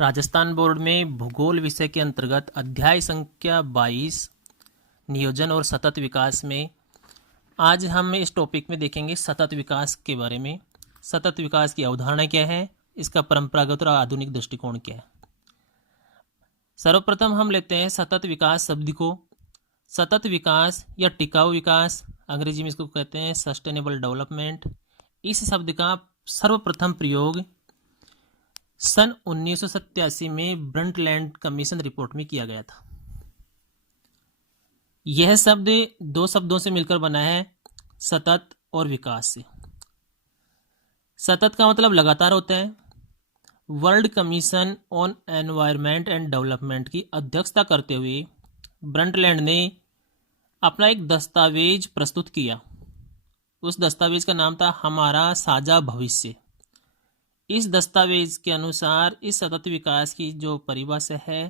Rajasthan board में भूगोल विषय के अंतर्गत अध्याय संख्या 22 नियोजन और सतत विकास में आज हम इस टॉपिक में देखेंगे सतत विकास के बारे में। सतत विकास की अवधारणा क्या है, इसका परंपरागत और आधुनिक दृष्टिकोण क्या है। सर्वप्रथम हम लेते हैं सतत विकास शब्द को। सतत विकास या टिकाऊ विकास, अंग्रेजी में इसको कहते हैं सस्टेनेबल डेवलपमेंट। इस शब्द का सर्वप्रथम प्रयोग सन 1987 में ब्रंटलैंड कमीशन रिपोर्ट में किया गया था। यह शब्द दो शब्दों से मिलकर बना है, सतत और विकास से। सतत का मतलब लगातार होता है। World commission on environment and development की अध्यक्षता करते हुए ब्रंटलैंड ने अपना एक दस्तावेज प्रस्तुत किया। उस दस्तावेज का नाम था हमारा साझा भविष्य। इस दस्तावेज के अनुसार इस सतत विकास की जो परिभाषा है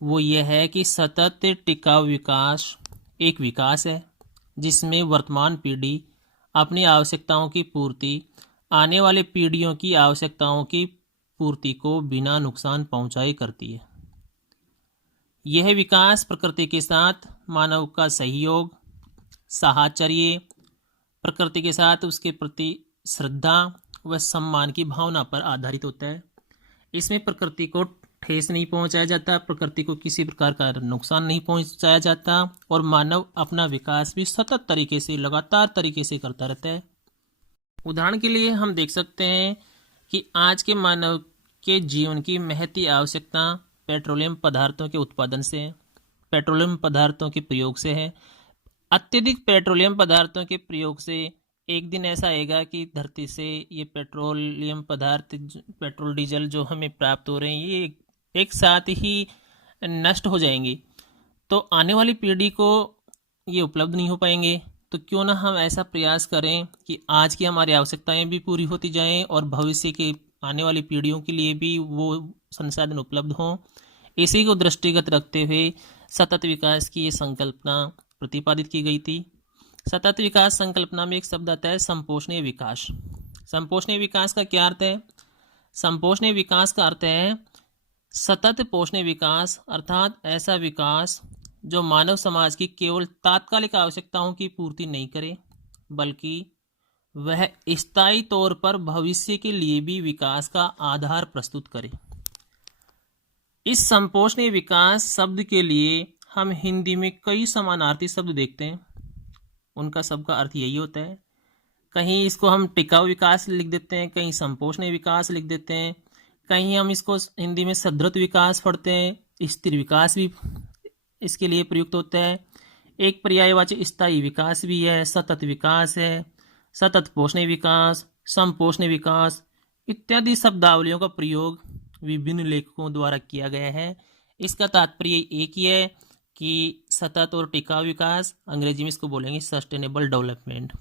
वो ये है कि सतत टिकाऊ विकास एक विकास है जिसमें वर्तमान पीढ़ी अपनी आवश्यकताओं की पूर्ति आने वाले पीढ़ियों की आवश्यकताओं की पूर्ति को बिना नुकसान पहुंचाए करती है। यह विकास प्रकृति के साथ मानव का सहयोग, साहचर्य, प्रकृति के साथ उसके प्रति श्रद्धा व सम्मान की भावना पर आधारित होता है। इसमें प्रकृति को ठेस नहीं पहुंचाया जाता, प्रकृति को किसी प्रकार का नुकसान नहीं पहुंचाया जाता और मानव अपना विकास भी सतत तरीके से, लगातार तरीके से करता रहता है। उदाहरण के लिए हम देख सकते हैं कि आज के मानव के जीवन की महती आवश्यकता पेट्रोलियम पदार्थों के उत्पादन से है, पेट्रोलियम पदार्थों के प्रयोग से है। अत्यधिक पेट्रोलियम पदार्थों के प्रयोग से एक दिन ऐसा आएगा कि धरती से ये पेट्रोलियम पदार्थ, पेट्रोल डीजल जो हमें प्राप्त हो रहे हैं, ये एक साथ ही नष्ट हो जाएंगे। तो आने वाली पीढ़ी को ये उपलब्ध नहीं हो पाएंगे। तो क्यों ना हम ऐसा प्रयास करें कि आज की हमारी आवश्यकताएं भी पूरी होती जाएं और भविष्य के आने वाली पीढ़ियों के लिए भी वो संसाधन उपलब्ध हों। इसी को दृष्टिगत रखते हुए सतत विकास की ये संकल्पना प्रतिपादित की गई थी। सतत विकास संकल्पना में एक शब्द आता है संपोषणीय विकास। संपोषणीय विकास का क्या अर्थ है? संपोषणीय विकास का अर्थ है सतत पोषणीय विकास, अर्थात ऐसा विकास जो मानव समाज की केवल तात्कालिक आवश्यकताओं की पूर्ति नहीं करे बल्कि वह स्थायी तौर पर भविष्य के लिए भी विकास का आधार प्रस्तुत करे। इस संपोषणीय विकास शब्द के लिए हम हिंदी में कई समानार्थी शब्द देखते हैं। उनका सबका अर्थ यही होता है। कहीं इसको हम टिकाऊ विकास लिख देते हैं, कहीं संपोषणीय विकास लिख देते हैं, कहीं हम इसको हिंदी में सदृढ़ विकास पढ़ते हैं। स्थिर विकास भी इसके लिए प्रयुक्त होता है। एक पर्यायवाची स्थायी विकास भी है, सतत विकास है, सतत पोषणीय विकास, संपोषणीय विकास इत्यादि शब्दावलियों का प्रयोग विभिन्न लेखकों द्वारा किया गया है। इसका तात्पर्य एक ही है कि सतत और टिकाऊ विकास, अंग्रेजी में इसको बोलेंगे सस्टेनेबल डेवलपमेंट।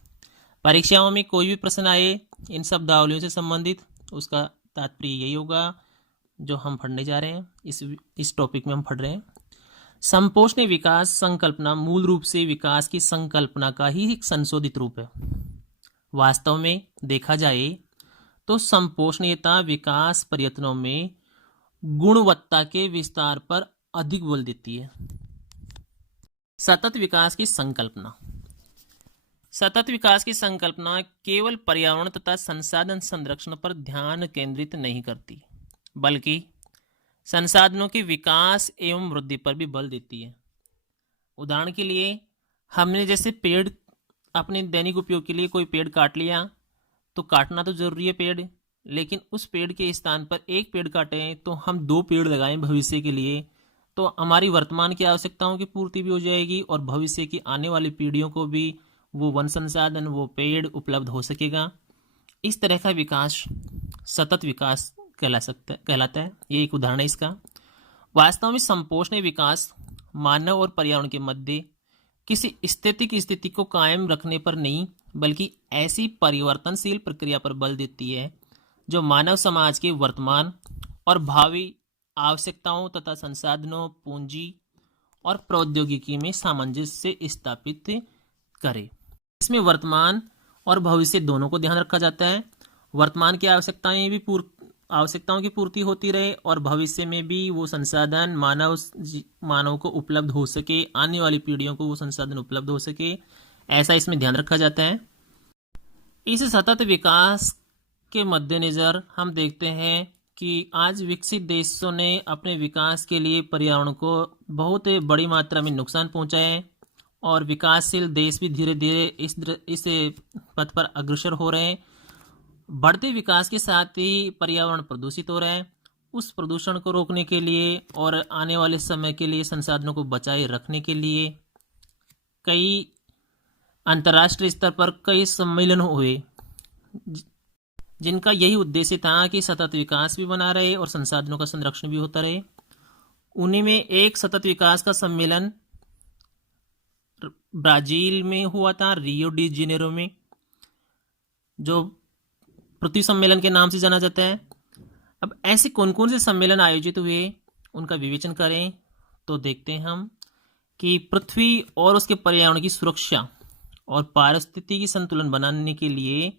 परीक्षाओं में कोई भी प्रश्न आए इन शब्दावलियों से संबंधित, उसका तात्पर्य यही होगा जो हम पढ़ने जा रहे हैं, इस टॉपिक में हम पढ़ रहे हैं। संपोषणीय विकास संकल्पना मूल रूप से विकास की संकल्पना का ही एक संशोधित रूप है। वास्तव में देखा जाए तो संपोषणीयता विकास प्रयत्नों में गुणवत्ता के विस्तार पर अधिक बल देती है। सतत विकास की संकल्पना। सतत विकास की संकल्पना केवल पर्यावरण तथा संसाधन संरक्षण पर ध्यान केंद्रित नहीं करती बल्कि संसाधनों के विकास एवं वृद्धि पर भी बल देती है। उदाहरण के लिए हमने जैसे पेड़ अपने दैनिक उपयोग के लिए कोई पेड़ काट लिया तो काटना तो जरूरी है पेड़, लेकिन उस पेड़ के स्थान पर एक पेड़ काटें तो हम 2 पेड़ लगाएं भविष्य के लिए, तो हमारी वर्तमान की आवश्यकताओं की पूर्ति भी हो जाएगी और भविष्य की आने वाली पीढ़ियों को भी वो वन संसाधन, वो पेड़ उपलब्ध हो सकेगा। इस तरह का विकास सतत विकास कहलाता है। ये एक उदाहरण है इसका। वास्तव में संपोषणीय विकास मानव और पर्यावरण के मध्य किसी स्थिति को कायम रखने पर नहीं बल्कि ऐसी परिवर्तनशील प्रक्रिया पर बल देती है जो मानव समाज के वर्तमान और भावी आवश्यकताओं तथा संसाधनों, पूंजी और प्रौद्योगिकी में सामंजस्य स्थापित करे। इसमें वर्तमान और भविष्य दोनों को ध्यान रखा जाता है। वर्तमान की आवश्यकताएं भी आवश्यकताओं की पूर्ति होती रहे और भविष्य में भी वो संसाधन मानव को उपलब्ध हो सके, आने वाली पीढ़ियों को वो संसाधन उपलब्ध हो सके, ऐसा इसमें ध्यान रखा जाता है। इस सतत विकास के मद्देनजर हम देखते हैं कि आज विकसित देशों ने अपने विकास के लिए पर्यावरण को बहुत बड़ी मात्रा में नुकसान पहुंचाया है और विकासशील देश भी धीरे धीरे इस पथ पर अग्रसर हो रहे हैं। बढ़ते विकास के साथ ही पर्यावरण प्रदूषित हो रहा है। उस प्रदूषण को रोकने के लिए और आने वाले समय के लिए संसाधनों को बचाए रखने के लिए कई अंतर्राष्ट्रीय स्तर पर कई सम्मेलन हुए, जिनका यही उद्देश्य था कि सतत विकास भी बना रहे और संसाधनों का संरक्षण भी होता रहे। उन्हीं में एक सतत विकास का सम्मेलन ब्राजील में हुआ था, रियो डी जेनेरो में, जो पृथ्वी सम्मेलन के नाम से जाना जाता है। अब ऐसे कौन कौन से सम्मेलन आयोजित हुए उनका विवेचन करें तो देखते हैं हम कि पृथ्वी और उसके पर्यावरण की सुरक्षा और पारिस्थितिकी संतुलन बनाने के लिए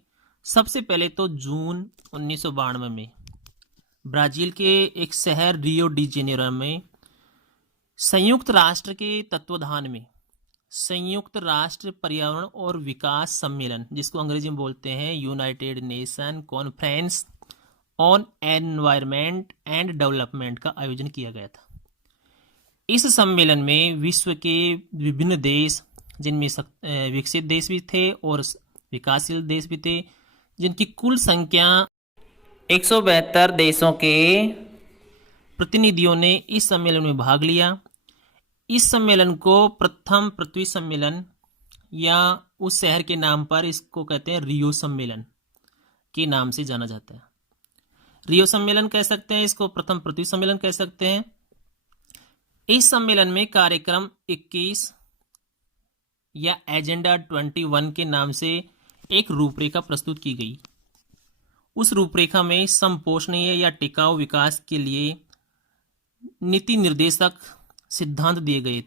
सबसे पहले तो जून 1992 में ब्राजील के एक शहर रियो डी जेनेरो में संयुक्त राष्ट्र के तत्वाधान में संयुक्त राष्ट्र पर्यावरण और विकास सम्मेलन, जिसको अंग्रेजी में बोलते हैं United nation conference on environment and development, का आयोजन किया गया था। इस सम्मेलन में विश्व के विभिन्न देश, जिनमें विकसित देश भी थे और विकासशील देश भी थे, जिनकी कुल संख्या 172 देशों के प्रतिनिधियों ने इस सम्मेलन में भाग लिया। इस सम्मेलन को प्रथम पृथ्वी सम्मेलन या उस शहर के नाम पर इसको कहते हैं रियो सम्मेलन के नाम से जाना जाता है। रियो सम्मेलन कह सकते हैं इसको, प्रथम पृथ्वी सम्मेलन कह सकते हैं। इस सम्मेलन में कार्यक्रम 21 या एजेंडा 21 के नाम से एक रूपरेखा प्रस्तुत की गई। उस रूपरेखा में संपोषणीय या टिकाऊ विकास के लिए नीति निर्देशक सिद्धांत दिए गए।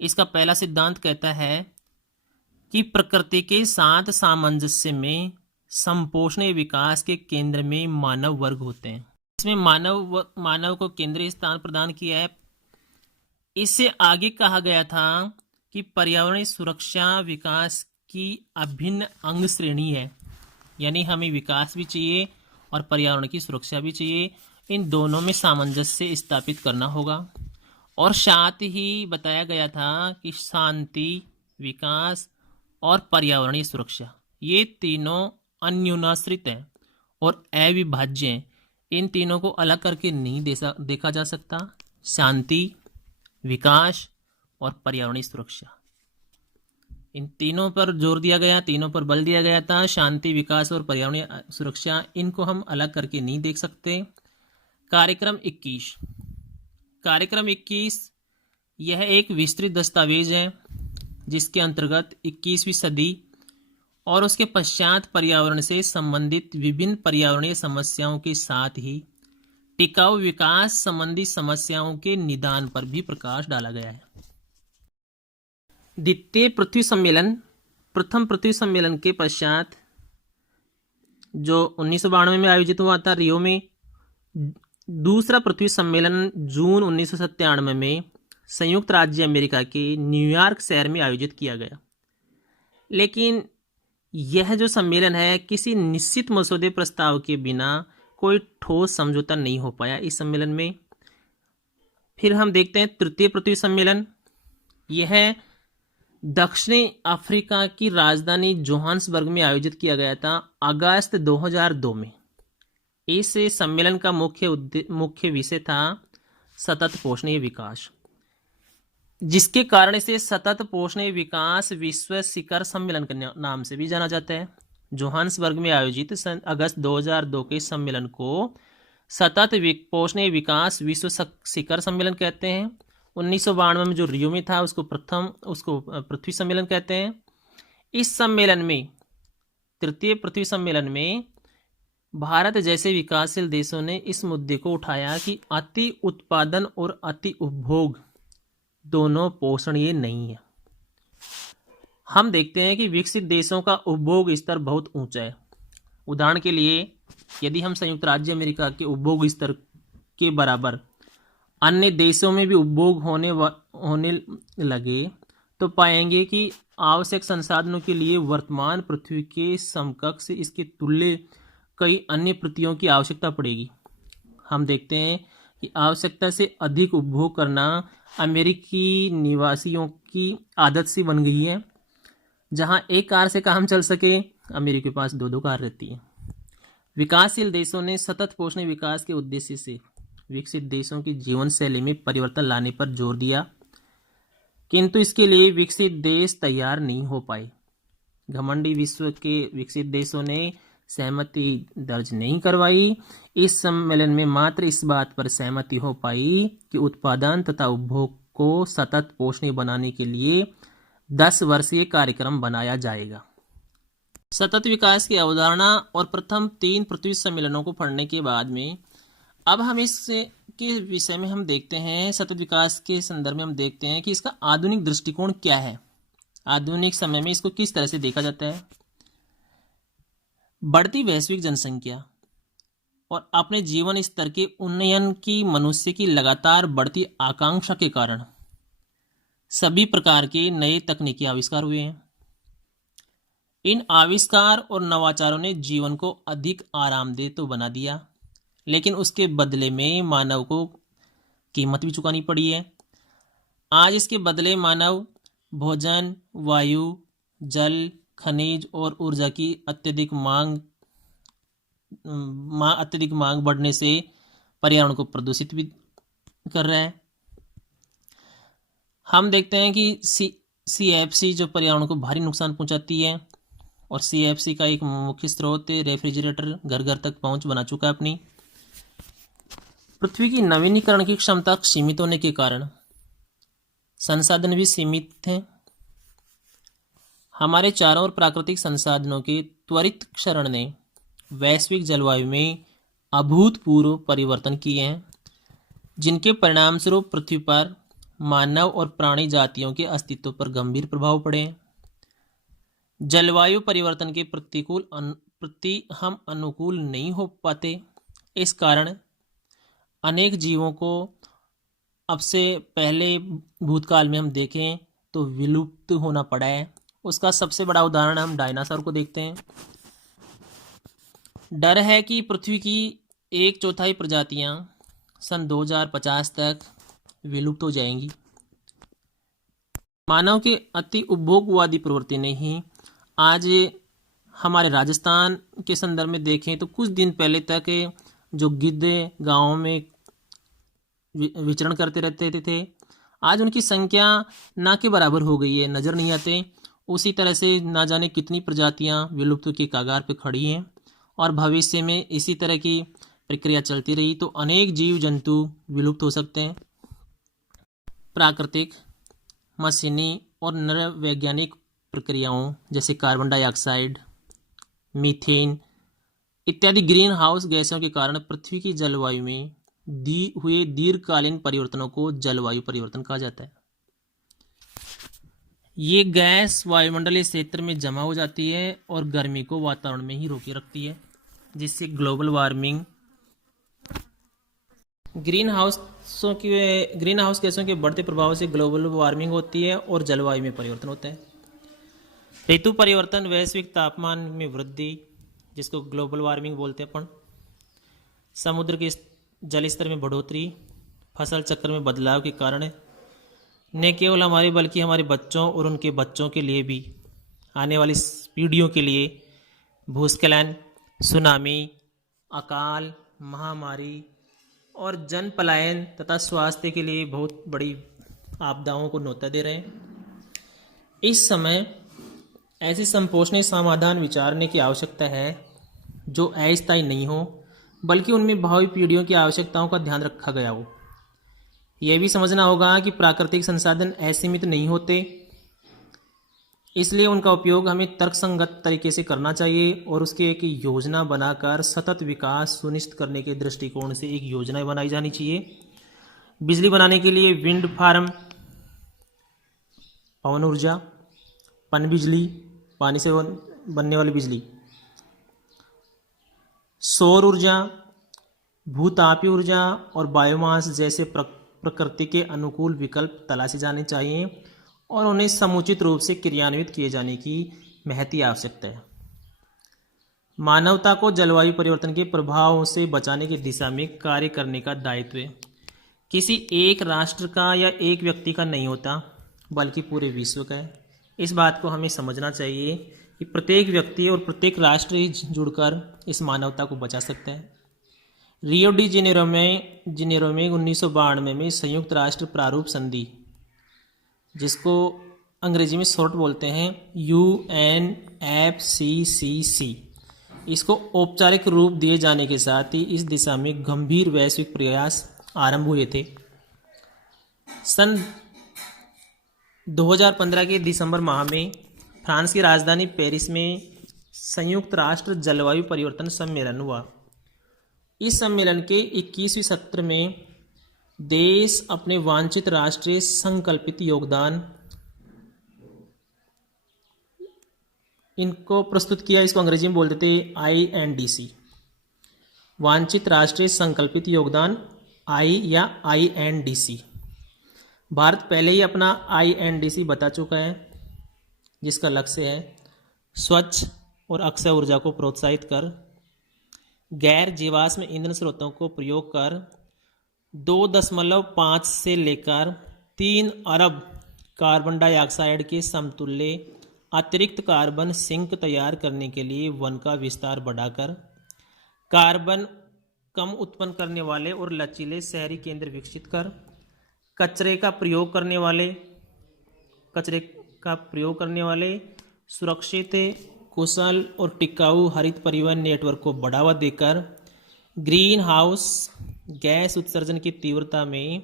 इसका पहला सिद्धांत कहता है कि प्रकृति के साथ सामंजस्य में संपोषणीय विकास के केंद्र में मानव वर्ग होते हैं। इसमें मानव को केंद्रीय स्थान प्रदान किया है। इससे आगे कहा गया था कि पर्यावरणीय सुरक्षा विकास की अभिन्न अंग श्रेणी है, यानी हमें विकास भी चाहिए और पर्यावरण की सुरक्षा भी चाहिए। इन दोनों में सामंजस्य स्थापित करना होगा। और साथ ही बताया गया था कि शांति, विकास और पर्यावरणीय सुरक्षा, ये तीनों अन्योन्याश्रित हैं और अविभाज्य हैं। इन तीनों को अलग करके नहीं देखा जा सकता। शांति, विकास और पर्यावरणीय सुरक्षा, इन तीनों पर जोर दिया गया, तीनों पर बल दिया गया था। शांति, विकास और पर्यावरणीय सुरक्षा, इनको हम अलग करके नहीं देख सकते। कार्यक्रम 21 यह एक विस्तृत दस्तावेज है जिसके अंतर्गत 21वीं सदी और उसके पश्चात पर्यावरण से संबंधित विभिन्न पर्यावरणीय समस्याओं के साथ ही टिकाऊ विकास संबंधी समस्याओं के निदान पर भी प्रकाश डाला गया है। द्वितीय पृथ्वी सम्मेलन, प्रथम पृथ्वी सम्मेलन के पश्चात जो 1992 में आयोजित हुआ था रियो में, दूसरा पृथ्वी सम्मेलन जून 1997 में संयुक्त राज्य अमेरिका के न्यूयॉर्क शहर में आयोजित किया गया। लेकिन यह जो सम्मेलन है किसी निश्चित मसौदे प्रस्ताव के बिना कोई ठोस समझौता नहीं हो पाया इस सम्मेलन में। फिर हम देखते हैं तृतीय पृथ्वी सम्मेलन। यह दक्षिणी अफ्रीका की राजधानी जोहान्सबर्ग में आयोजित किया गया था अगस्त 2002 में। इस सम्मेलन का मुख्य विषय था सतत पोषणीय विकास, जिसके कारण इसे सतत पोषणीय विकास विश्व शिखर सम्मेलन के नाम से भी जाना जाता है। जोहान्सबर्ग में आयोजित अगस्त 2002 के सम्मेलन को सतत पोषणीय विकास विश्व शिखर सम्मेलन कहते हैं। 1992 में जो रियो में था उसको पृथ्वी सम्मेलन कहते हैं। इस सम्मेलन में, तृतीय पृथ्वी सम्मेलन में, भारत जैसे विकासशील देशों ने इस मुद्दे को उठाया कि अति उत्पादन और अति उपभोग दोनों पोषणीय नहीं है। हम देखते हैं कि विकसित देशों का उपभोग स्तर बहुत ऊंचा है। उदाहरण के लिए यदि हम संयुक्त राज्य अमेरिका के उपभोग स्तर के बराबर अन्य देशों में भी उपभोग होने लगे तो पाएंगे कि आवश्यक संसाधनों के लिए वर्तमान पृथ्वी के समकक्ष इसके तुल्य कई अन्य पृथ्वियों की आवश्यकता पड़ेगी। हम देखते हैं कि आवश्यकता से अधिक उपभोग करना अमेरिकी निवासियों की आदत सी बन गई है। जहां एक कार से काम चल सके, अमेरिका के पास दो दो कार रहती है। विकासशील देशों ने सतत पोषणीय विकास के उद्देश्य से विकसित देशों की जीवन शैली में परिवर्तन लाने पर जोर दिया, किंतु इसके लिए विकसित देश तैयार नहीं हो पाए। घमंडी विश्व के विकसित देशों ने सहमति दर्ज नहीं करवाई। इस सम्मेलन में मात्र इस बात पर सहमति हो पाई कि उत्पादन तथा उपभोग को सतत पोषणीय बनाने के लिए 10 वर्षीय कार्यक्रम बनाया जाएगा। सतत विकास की अवधारणा और प्रथम 3 पृथ्वी सम्मेलनों को पढ़ने के बाद में अब हम इसके विषय में हम देखते हैं, सतत विकास के संदर्भ में हम देखते हैं कि इसका आधुनिक दृष्टिकोण क्या है। आधुनिक समय में इसको किस तरह से देखा जाता है। बढ़ती वैश्विक जनसंख्या और अपने जीवन स्तर के उन्नयन की मनुष्य की लगातार बढ़ती आकांक्षा के कारण सभी प्रकार के नए तकनीकी आविष्कार हुए हैं। इन आविष्कार और नवाचारों ने जीवन को अधिक आरामदेह तो बना दिया, लेकिन उसके बदले में मानव को कीमत भी चुकानी पड़ी है। आज इसके बदले मानव भोजन, वायु, जल, खनिज और ऊर्जा की अत्यधिक मांग बढ़ने से पर्यावरण को प्रदूषित भी कर रहा है। हम देखते हैं कि CFC जो पर्यावरण को भारी नुकसान पहुंचाती है, और CFC का एक मुख्य स्रोत रेफ्रिजरेटर घर घर तक पहुंच बना चुका है अपनी। पृथ्वी की नवीनीकरण की क्षमता सीमित होने के कारण संसाधन भी सीमित हैं। हमारे चारों ओर प्राकृतिक संसाधनों के त्वरित क्षरण ने वैश्विक जलवायु में अभूतपूर्व परिवर्तन किए हैं, जिनके परिणाम स्वरूप पृथ्वी पर मानव और प्राणी जातियों के अस्तित्व पर गंभीर प्रभाव पड़े हैं। जलवायु परिवर्तन के प्रति हम अनुकूल नहीं हो पाते। इस कारण अनेक जीवों को अब से पहले भूतकाल में हम देखें तो विलुप्त होना पड़ा है। उसका सबसे बड़ा उदाहरण हम डायनासोर को देखते हैं। डर है कि पृथ्वी की 1/4 प्रजातियां सन 2050 तक विलुप्त हो जाएंगी। मानव के अति उपभोगवादी प्रवृत्ति ने ही आज हमारे राजस्थान के संदर्भ में देखें तो कुछ दिन पहले तक जो गिद्ध गांवों में विचरण करते रहते थे, आज उनकी संख्या ना के बराबर हो गई है, नजर नहीं आते। उसी तरह से ना जाने कितनी प्रजातियां विलुप्त के कगार पर खड़ी हैं, और भविष्य में इसी तरह की प्रक्रिया चलती रही तो अनेक जीव जंतु विलुप्त हो सकते हैं। प्राकृतिक, मशीनी और नैवैज्ञानिक प्रक्रियाओं जैसे कार्बन डाइऑक्साइड, मीथेन इत्यादि ग्रीन हाउस गैसों के कारण पृथ्वी की जलवायु में हुए दीर्घकालीन परिवर्तनों को जलवायु परिवर्तन कहा जाता है। ये गैस वायुमंडलीय क्षेत्र में जमा हो जाती है और गर्मी को वातावरण में ही रोके रखती है, जिससे ग्लोबल वार्मिंग ग्रीन हाउस गैसों के बढ़ते प्रभाव से ग्लोबल वार्मिंग होती है और जलवायु में परिवर्तन होता है। ऋतु परिवर्तन, वैश्विक तापमान में वृद्धि जिसको ग्लोबल वार्मिंग बोलते हैं अपन, समुद्र के जल स्तर में बढ़ोतरी, फसल चक्र में बदलाव के कारण न केवल हमारे बल्कि हमारे बच्चों और उनके बच्चों के लिए भी, आने वाली पीढ़ियों के लिए भूस्खलन, सुनामी, अकाल, महामारी और जन पलायन तथा स्वास्थ्य के लिए बहुत बड़ी आपदाओं को न्योता दे रहे हैं। इस समय ऐसे संपोषणीय समाधान विचारने की आवश्यकता है जो अस्थायी नहीं हो, बल्कि उनमें भावी पीढ़ियों की आवश्यकताओं का ध्यान रखा गया हो। यह भी समझना होगा कि प्राकृतिक संसाधन असीमित नहीं होते, इसलिए उनका उपयोग हमें तर्कसंगत तरीके से करना चाहिए और उसकी एक योजना बनाकर सतत विकास सुनिश्चित करने के दृष्टिकोण से एक योजना बनाई जानी चाहिए। बिजली बनाने के लिए विंड फार्म, पवन ऊर्जा, पन बिजली, पानी से बनने वाली बिजली, सौर ऊर्जा, भूतापीय ऊर्जा और बायोमास जैसे प्रकृति के अनुकूल विकल्प तलाशे जाने चाहिए और उन्हें समुचित रूप से क्रियान्वित किए जाने की महती आवश्यकता है। मानवता को जलवायु परिवर्तन के प्रभावों से बचाने की दिशा में कार्य करने का दायित्व किसी एक राष्ट्र का या एक व्यक्ति का नहीं होता, बल्कि पूरे विश्व का है। इस बात को हमें समझना चाहिए कि प्रत्येक व्यक्ति और प्रत्येक राष्ट्र ही जुड़कर इस मानवता को बचा सकता है। रियो डी जेनेरो में 1992 में संयुक्त राष्ट्र प्रारूप संधि, जिसको अंग्रेजी में शॉर्ट बोलते हैं UNFCCC, इसको औपचारिक रूप दिए जाने के साथ ही इस दिशा में गंभीर वैश्विक प्रयास आरंभ हुए थे। सन 2015 के दिसंबर माह में फ्रांस की राजधानी पेरिस में संयुक्त राष्ट्र जलवायु परिवर्तन सम्मेलन हुआ। इस सम्मेलन के 21वें सत्र में देश अपने वांछित राष्ट्रीय संकल्पित योगदान इनको प्रस्तुत किया। इसको अंग्रेजी में बोल देते INDC, वांछित राष्ट्रीय संकल्पित योगदान, या INDC। भारत पहले ही अपना INDC बता चुका है, जिसका लक्ष्य है स्वच्छ और अक्षय ऊर्जा को प्रोत्साहित कर, गैर जीवाश्म ईंधन स्रोतों को प्रयोग कर 2.5 से लेकर 3 अरब कार्बन डाइऑक्साइड के समतुल्य अतिरिक्त कार्बन सिंक तैयार करने के लिए वन का विस्तार बढ़ाकर कार्बन कम उत्पन्न करने वाले और लचीले शहरी केंद्र विकसित कर, कचरे का प्रयोग करने वाले सुरक्षित, कुशल और टिकाऊ हरित परिवहन नेटवर्क को बढ़ावा देकर ग्रीन हाउस गैस उत्सर्जन की तीव्रता में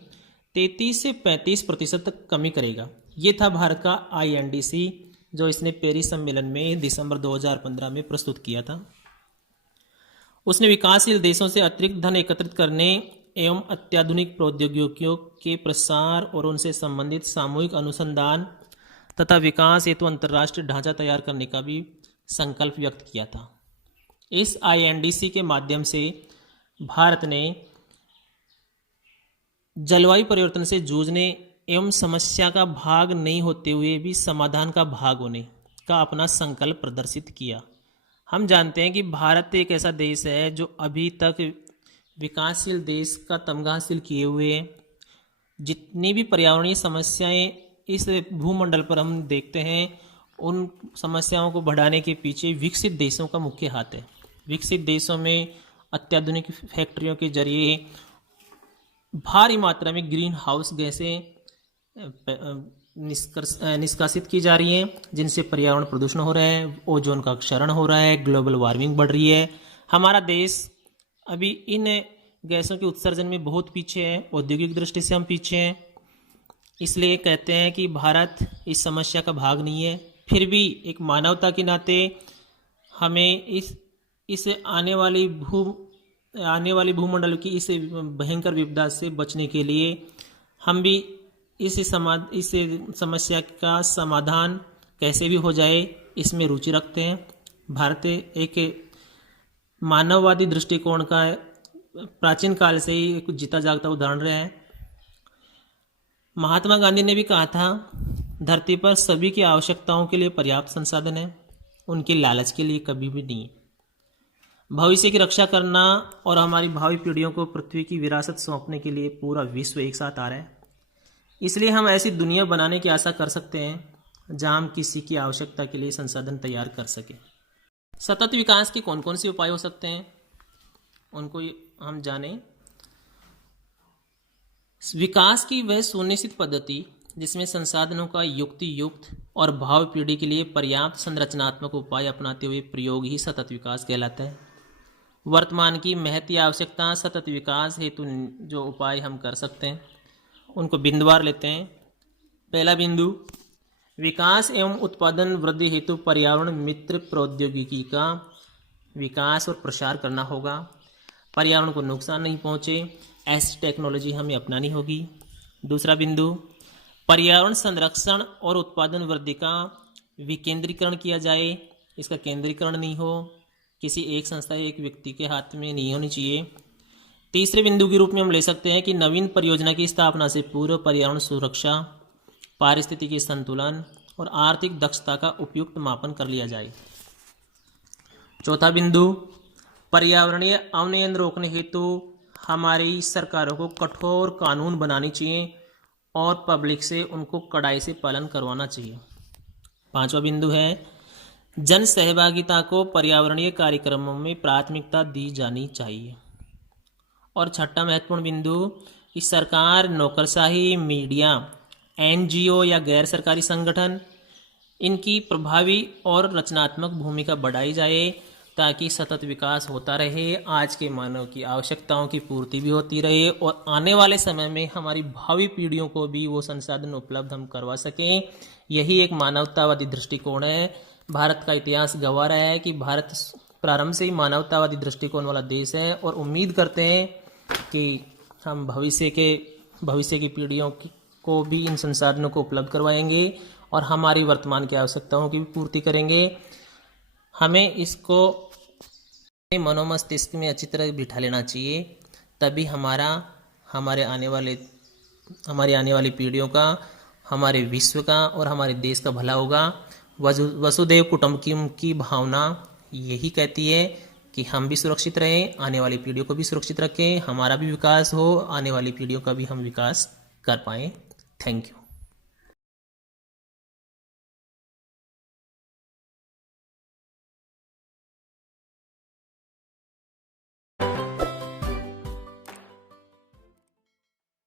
33 से 35% तक कमी करेगा। ये था भारत का INDC, जो इसने पेरिस सम्मेलन में दिसंबर 2015 में प्रस्तुत किया था। उसने विकासशील देशों से अतिरिक्त धन एकत्रित करने एवं अत्याधुनिक प्रौद्योगिकियों के प्रसार और उनसे संबंधित सामूहिक अनुसंधान तथा विकास हेतु अंतर्राष्ट्रीय ढांचा तैयार करने का भी संकल्प व्यक्त किया था। इस INDC के माध्यम से भारत ने जलवायु परिवर्तन से जूझने एवं समस्या का भाग नहीं होते हुए भी समाधान का भाग होने का अपना संकल्प प्रदर्शित किया। हम जानते हैं कि भारत एक ऐसा देश है जो अभी तक विकासशील देश का तमगा हासिल किए हुए है। जितनी भी पर्यावरणीय समस्याएं इस भूमंडल पर हम देखते हैं, उन समस्याओं को बढ़ाने के पीछे विकसित देशों का मुख्य हाथ है। विकसित देशों में अत्याधुनिक फैक्ट्रियों के जरिए भारी मात्रा में ग्रीन हाउस गैसें निष्कासित की जा रही हैं, जिनसे पर्यावरण प्रदूषण हो रहा है, ओजोन का क्षरण हो रहा है, ग्लोबल वार्मिंग बढ़ रही है। हमारा देश अभी इन गैसों के उत्सर्जन में बहुत पीछे है, औद्योगिक दृष्टि से हम पीछे हैं। इसलिए कहते हैं कि भारत इस समस्या का भाग नहीं है। फिर भी एक मानवता के नाते हमें इस आने वाली भूमंडल की इस भयंकर विपदा से बचने के लिए हम भी इस समस्या का समाधान कैसे भी हो जाए, इसमें रुचि रखते हैं। भारत एक मानववादी दृष्टिकोण का प्राचीन काल से ही एक जीता जागता उदाहरण रहा है। महात्मा गांधी ने भी कहा था, धरती पर सभी की आवश्यकताओं के लिए पर्याप्त संसाधन है, उनके लालच के लिए कभी भी नहीं। भविष्य की रक्षा करना और हमारी भावी पीढ़ियों को पृथ्वी की विरासत सौंपने के लिए पूरा विश्व एक साथ आ रहा है। इसलिए हम ऐसी दुनिया बनाने की आशा कर सकते हैं जहां हम किसी की आवश्यकता के लिए संसाधन तैयार कर सकें। सतत विकास के कौन कौन से उपाय हो सकते हैं, उनको हम जानें। विकास की वह सुनिश्चित पद्धति जिसमें संसाधनों का युक्त और भावी पीढ़ी के लिए पर्याप्त संरचनात्मक उपाय अपनाते हुए प्रयोग ही सतत विकास कहलाता है। वर्तमान की महती आवश्यकता सतत विकास हेतु जो उपाय हम कर सकते हैं, उनको बिंदुवार लेते हैं। पहला बिंदु, विकास एवं उत्पादन वृद्धि हेतु पर्यावरण मित्र प्रौद्योगिकी का विकास और प्रसार करना होगा। पर्यावरण को नुकसान नहीं पहुंचे ऐसी टेक्नोलॉजी हमें अपनानी होगी। दूसरा बिंदु, पर्यावरण संरक्षण और उत्पादन वृद्धि का विकेंद्रीकरण किया जाए, इसका केंद्रीकरण नहीं हो। किसी एक संस्था एक व्यक्ति के हाथ में नहीं होनी चाहिए। तीसरे बिंदु के रूप में हम ले सकते हैं कि नवीन परियोजना की स्थापना से पूर्व पर्यावरण सुरक्षा, पारिस्थितिकी संतुलन और आर्थिक दक्षता का उपयुक्त मापन कर लिया जाए। चौथा बिंदु, पर्यावरणीय अवनयन रोकने हेतु हमारी सरकारों को कठोर कानून बनाने चाहिए और पब्लिक से उनको कड़ाई से पालन करवाना चाहिए। पांचवा बिंदु है, जन सहभागिता को पर्यावरणीय कार्यक्रमों में प्राथमिकता दी जानी चाहिए। और छठा महत्वपूर्ण बिंदु कि सरकार, नौकरशाही, मीडिया, एनजीओ या गैर सरकारी संगठन, इनकी प्रभावी और रचनात्मक भूमिका बढ़ाई जाए ताकि सतत विकास होता रहे, आज के मानव की आवश्यकताओं की पूर्ति भी होती रहे और आने वाले समय में हमारी भावी पीढ़ियों को भी वो संसाधन उपलब्ध हम करवा सकें। यही एक मानवतावादी दृष्टिकोण है। भारत का इतिहास गवाह रहा है कि भारत प्रारंभ से ही मानवतावादी दृष्टिकोण वाला देश है और उम्मीद करते हैं कि हम भविष्य की पीढ़ियों को भी इन संसाधनों को उपलब्ध करवाएंगे और हमारी वर्तमान की आवश्यकताओं की भी पूर्ति करेंगे। हमें इसको मनोमस्तिष्क में अच्छी तरह बिठा लेना चाहिए, तभी हमारी आने वाली पीढ़ियों का, हमारे विश्व का और हमारे देश का भला होगा। वसुधैव कुटुंबकम की भावना यही कहती है कि हम भी सुरक्षित रहें, आने वाली पीढ़ियों को भी सुरक्षित रखें, हमारा भी विकास हो, आने वाली पीढ़ियों का भी हम विकास कर पाएँ। Thank you.